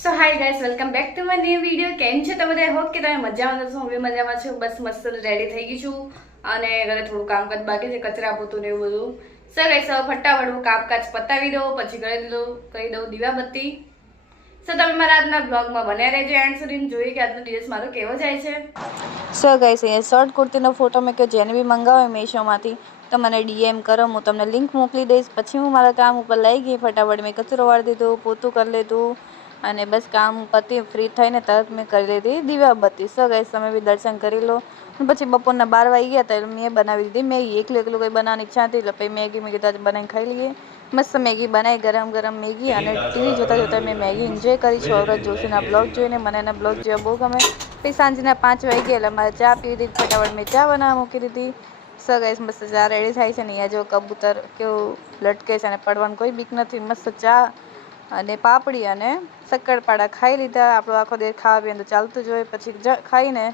So hi guys, welcome back to my new video. કેમ છો તમે બધા? હોપ કે તમે મજામાં હશો. હું બી મજામાં છું. બસ મસ્ત રેડી થઈ ગઈ છું અને ઘરે થોડું કામકાજ બાકી છે, કચરા પોતું ને એવું બધું. સો ગાઈસ, હવે ફટાફટ હું કામકાજ પતાવી દઉં, પછી કરી દઉં દીવાબત્તી. સો તમે મારા આજના બ્લોગમાં બન્યા રહેજો એન્ડ સુધી, જોઈએ કે આજનો દિવસ મારો કેવો જાય છે. સો ગાઈસ, અહીંયા શર્ટ કુર્તીનો ફોટો મેં કે જેને બી મંગાવે મીશોમાંથી તો મને ડીએમ કરો, હું તમને લિંક મોકલી દઈશ. પછી હું મારા કામ ઉપર લઈ ગઈ, ફટાફટ મેં કચરો વાળી દીધો, પોતું કરી લીધું અને બસ કામ પતી ફ્રી થઈને તરત મેં કરી લીધી દીવાબત્તી. સો ગાઈસ, તમે બી દર્શન કરી લો. પછી બપોરના 12 વાગી ગયા હતા એટલે મેં બનાવી દીધી મેગી. એકલું કંઈ બનાવવાની ઈચ્છા હતી એટલે પછી મેગી મેં કીધું બનાવીને ખાઈ લઈએ. મસ્ત મેગી બનાવી, ગરમ ગરમ મેગી, અને ટીવી જોતા જોતા મેં મેગી એન્જોય કરી. સૌરભ જોશીના બ્લોગ જોઈને મને એના બ્લોગ જોવા બહુ ગમે. પછી સાંજના 5 વાગ્યા એટલે મારે ચા પી દીધી, ફટાફટ મેં ચા બનાવવા મૂકી દીધી. સો ગાઈસ, મસ્ત ચા રેડી થાય છે ને અહીંયા જો કબૂતર કેવું લટકે છે અને પડવાનું કોઈ બીક નથી. મસ્ત ચા અને પાપડી અને શક્કરપાડા ખાઈ લીધા. આપણો આખો દિવસ ખાવા પીવાનું તો ચાલતું જ હોય. પછી ખાઈને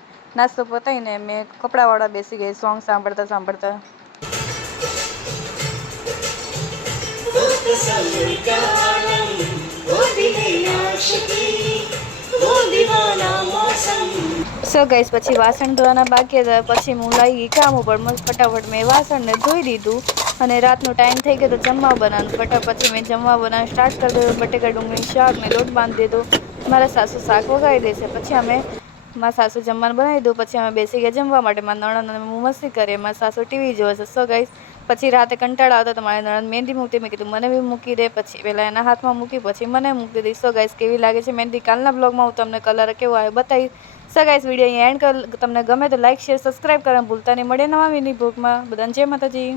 નાસ્તો પતાવીને મેં કપડાવાળા બેસી ગઈ સોંગ સાંભળતા સાંભળતા. સો ગાઈસ, પછી વાસણ ધોવાના બાકી હતા. પછી હું લાગી ગઈ કામ ઉપર. મસ્ત ફટાફટ મેં વાસણને ધોઈ દીધું અને રાતનો ટાઈમ થઈ ગયો તો જમવા બનાવવાનું. ફટાફટ પછી મેં જમવા બનાવવાનું સ્ટાર્ટ કરી દીધું. બટેકા ડુંગળી શાક મેં લોટ બાંધી દીધો. મારા સાસુ શાક વગાડી દેશે. પછી મારા સાસુ જમવાનું બનાવી દીધું. પછી અમે બેસી ગયા જમવા માટે. મારા નણંદ અને હું મસ્તી કરીએ, મારા સાસુ ટીવી જોવે છે. સો ગાઈસ, પછી રાતે કંટાળો આવતો તો મારી નણંદ મહેંદી મૂકતી. મેં કીધું મને બી મૂકી દે. પછી પહેલાં એના હાથમાં મૂકી, પછી મને મૂકી દીધી. સો ગાઈસ, કેવી લાગે છે મહેંદી? કાલના બ્લોગમાં હું તમને કલર કેવો આવ્યો બતાવીશ. સો ગાઈસ, વિડીયો અહીંયા એન્ડ કર. તમને ગમે તો લાઈક શેર સબસ્ક્રાઈબ કરવાનું ભૂલતા નહીં. મળીએ નવા વિડીયો બ્લોગમાં. બધાને જય માતાજી.